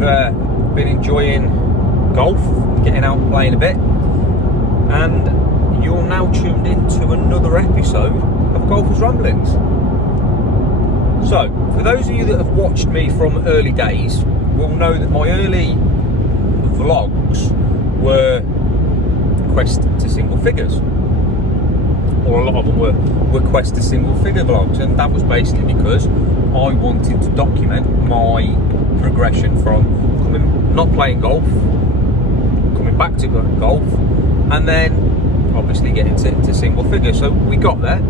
you've been enjoying golf, getting out and playing a bit, and you're now tuned into another episode of Golfer's Ramblings. So, for those of you that have watched me from early days will know that my early vlogs were quest to single figures, or a lot of them were quest to single figure vlogs, and that was basically because I wanted to document my progression from not playing golf, coming back to golf, and then obviously getting to single figures. So we got there.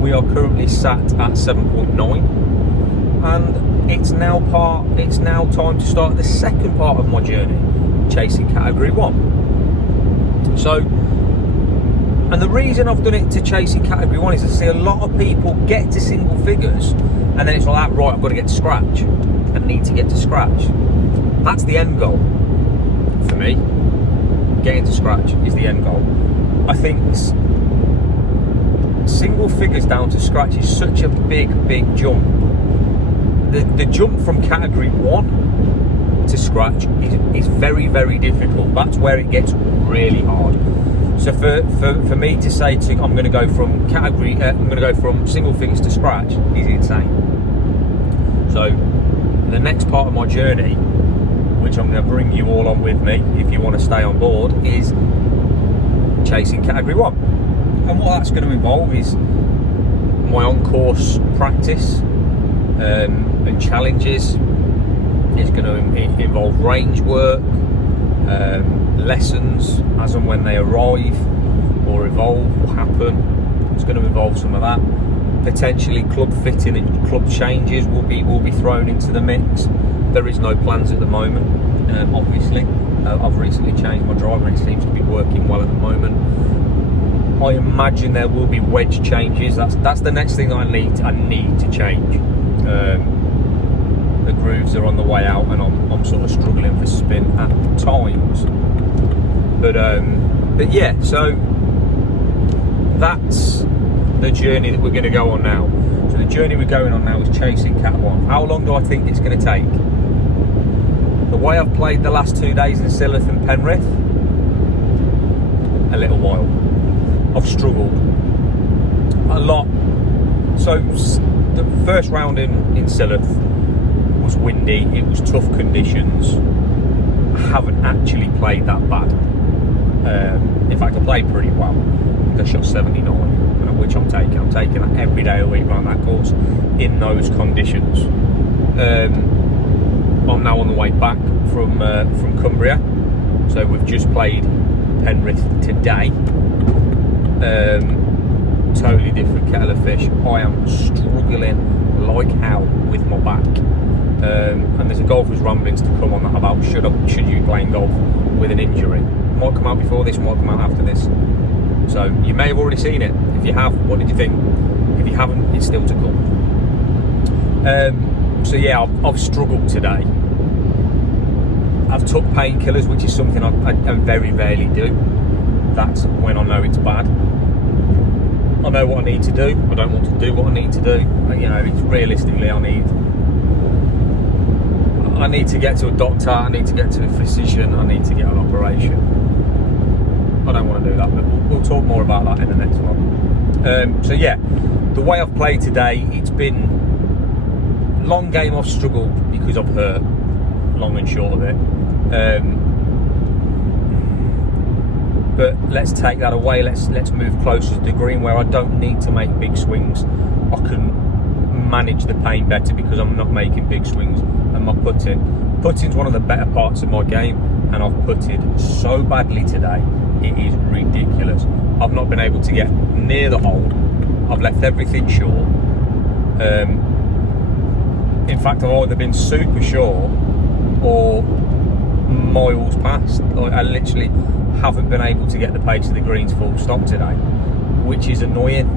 We are currently sat at 7.9, and it's now time to start the second part of my journey, chasing category 1. So, and the reason I've done it to chasing category 1 is I see a lot of people get to single figures and then it's like, right, I've got to get to scratch. I need to get to scratch. That's the end goal for me. Getting to scratch is the end goal. I think single figures down to scratch is such a big jump. The jump from category 1 to scratch is very difficult. That's where it gets really hard. So for me to say I'm going to go from single figures to scratch is insane. So the next part of my journey, which I'm going to bring you all on with me if you want to stay on board, is chasing category 1. And what that's going to involve is my on-course practice and challenges. It's going to involve range work, lessons as and when they arrive or evolve or happen. It's going to involve some of that. Potentially club fitting and club changes will be thrown into the mix. There is no plans at the moment, obviously. I've recently changed my driver and it seems to be working well at the moment. I imagine there will be wedge changes. That's the next thing I need to change. The grooves are on the way out and I'm sort of struggling for spin at times. But yeah, so that's the journey that we're going to go on now. So the journey we're going on now is chasing Cat 1. How long do I think it's going to take? The way I've played the last 2 days in Silloth and Penrith, a little while. I've struggled a lot. So the first round in Silloth was windy, it was tough conditions. I haven't actually played that bad. In fact, I played pretty well. I shot 79, which I'm taking. I'm taking that every day of the week around that course in those conditions. I'm now on the way back from Cumbria, so we've just played Penrith today. Totally different kettle of fish. I am struggling like hell with my back, and there's a Golfer's Ramblings to come on that about should you be playing golf with an injury. Might come out before this, might come out after this. So you may have already seen it. If you have, what did you think? If you haven't, it's still to come. So yeah, I've struggled today. I've took painkillers, which is something I very rarely do. That's when I know it's bad. I know what I need to do. I don't want to do what I need to do. You know, it's realistically, I need to get to a doctor. I need to get to a physician. I need to get an operation. I don't want to do that, but we'll talk more about that in the next one. So yeah, the way I've played today, it's been long game. I've struggled because I've hurt. Long and short of it. But let's take that away. Let's move closer to the green where I don't need to make big swings. I can manage the pain better because I'm not making big swings. And my putting's one of the better parts of my game, and I've putted so badly today. It is ridiculous. I've not been able to get near the hole. I've left everything short. In fact, I've either been super short or miles past. I literally haven't been able to get the pace of the greens full stop today, which is annoying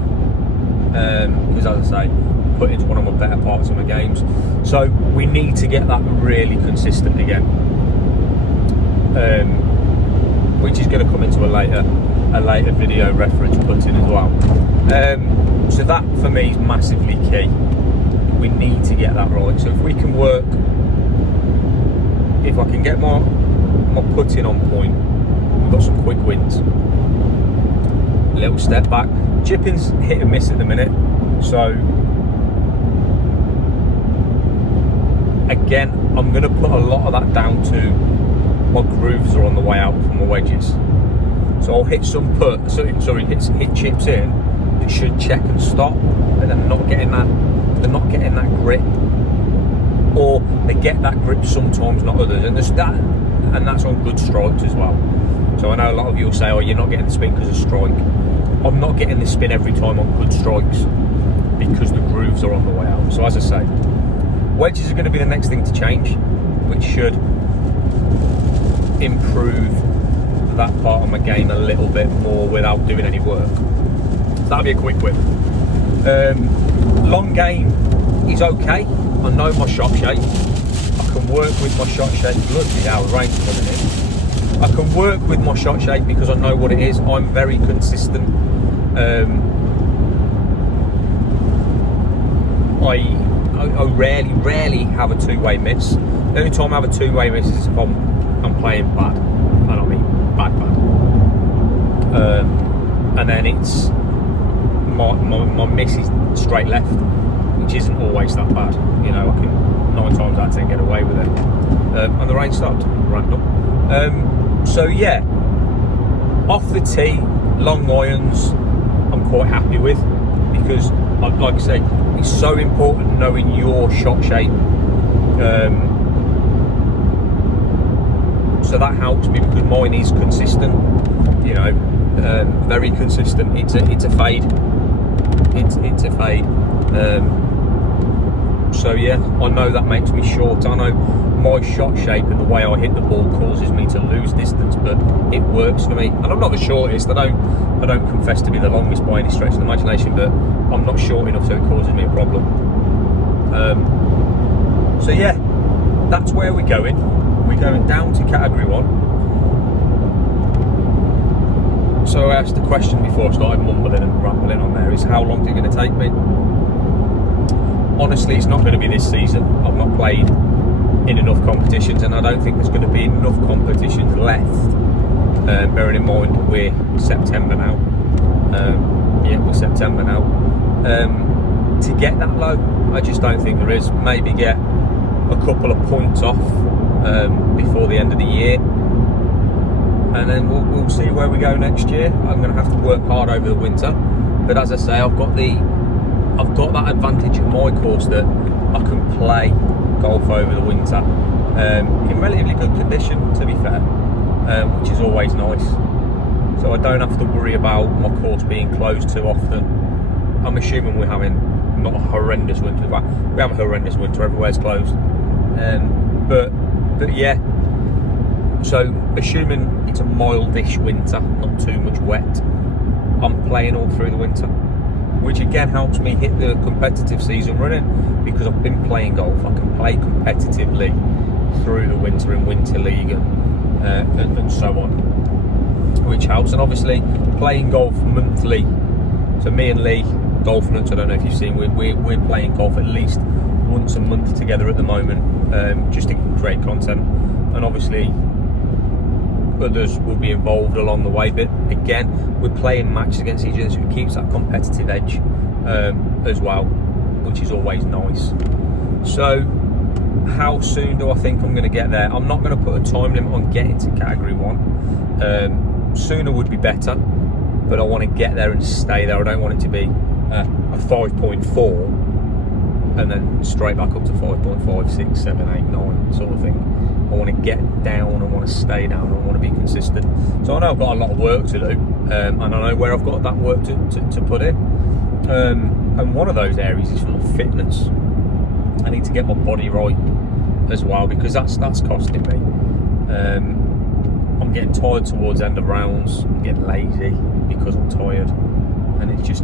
because, as I say, putting's one of my better parts of my games. So we need to get that really consistent again, which is going to come into a later video reference putting as well. So that for me is massively key. We need to get that right. So if we can work if I can get my putting on point, we've got some quick wins. A little step back. Chipping's hit and miss at the minute, so again, I'm going to put a lot of that down to my grooves are on the way out from my wedges. So I'll hit some hit chips in that should check and stop, but they're not getting that grip, or they get that grip sometimes, not others, and that's on good strikes as well. So I know a lot of you will say, oh, you're not getting the spin because of strike. I'm not getting the spin every time on good strikes because the grooves are on the way out. So as I say, wedges are going to be the next thing to change, which should improve that part of my game a little bit more without doing any work. So that'll be a quick whip. Long game is okay. I know my shot shape. I can work with my shot shape. Bloody hell, the rain's coming in. I can work with my shot shape because I know what it is. I'm very consistent. I rarely have a two-way miss. The only time I have a two-way miss is if I'm playing bad, and I mean bad. And then it's my miss is straight left, which isn't always that bad. You know, I can 9 times out of 10 get away with it. And the rain stopped, random. So yeah, off the tee, long irons, I'm quite happy with, because like I say, it's so important knowing your shot shape. So that helps me because mine is consistent, you know, very consistent. It's a fade. It's a fade. So yeah, I know that makes me short. I know my shot shape and the way I hit the ball causes me to lose distance, but it works for me. And I'm not the shortest. I don't confess to be the longest by any stretch of the imagination, but I'm not short enough so it causes me a problem. So yeah, that's where we're going. We're going down to category 1. So I asked the question before I started mumbling and rambling on there, is how long is it going to take me? Honestly, it's not going to be this season. I've not played in enough competitions, and I don't think there's going to be enough competitions left. Bearing in mind we're September now. We're September now. To get that low, I just don't think there is. Maybe get a couple of points off before the end of the year, and then we'll see where we go next year. I'm going to have to work hard over the winter, but as I say, I've got that advantage at my course that I can play golf over the winter in relatively good condition, to be fair, which is always nice. So I don't have to worry about my course being closed too often. I'm assuming we're having not a horrendous winter. Well, we have a horrendous winter, everywhere's closed. But yeah, so assuming it's a mildish winter, not too much wet, I'm playing all through the winter, which again helps me hit the competitive season running, because I've been playing golf. I can play competitively through the winter in winter league and so on, which helps. And obviously playing golf monthly, so me and Lee, Golf Nuts, I don't know if you've seen, we're playing golf at least once a month together at the moment, just to create content, and obviously others will be involved along the way, but again, we're playing matches against each other, so it keeps that competitive edge as well, which is always nice. So how soon do I think I'm going to get there? I'm not going to put a time limit on getting to category 1. Sooner would be better, but I want to get there and stay there. I don't want it to be a 5.4 and then straight back up to 5.5, 6, 7, 8, 9 sort of thing. I want to get down, I want to stay down, I want to be consistent. So I know I've got a lot of work to do, and I know where I've got that work to put in. And one of those areas is for my fitness. I need to get my body right as well, because that's costing me. I'm getting tired towards end of rounds. I'm getting lazy because I'm tired, and it's just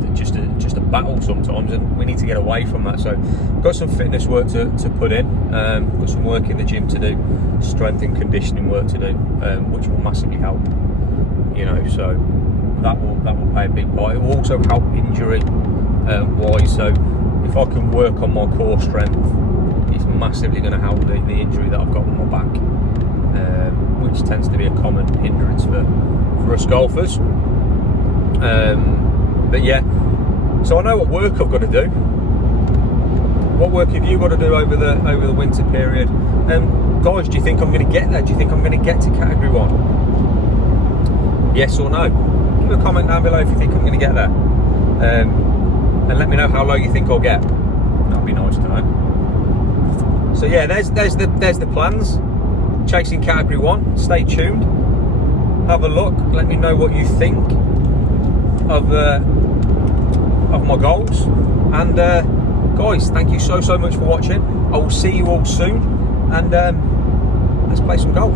a battle sometimes, and we need to get away from that. So I've got some fitness work to put in. Got some work in the gym to do, strength and conditioning work to do, which will massively help. You know, so that will play a big part. It will also help injury wise. So if I can work on my core strength, it's massively going to help the injury that I've got on my back, which tends to be a common hindrance for us golfers. But yeah, so I know what work I've got to do. What work have you got to do over the winter period? Guys, do you think I'm going to get there? Do you think I'm going to get to category 1? Yes or no? Give a comment down below if you think I'm going to get there, and let me know how low you think I'll get. That'd be nice to know. So yeah, there's the plans. Chasing category 1. Stay tuned. Have a look. Let me know what you think of my goals. And guys, thank you so much for watching. I will see you all soon. And let's play some golf.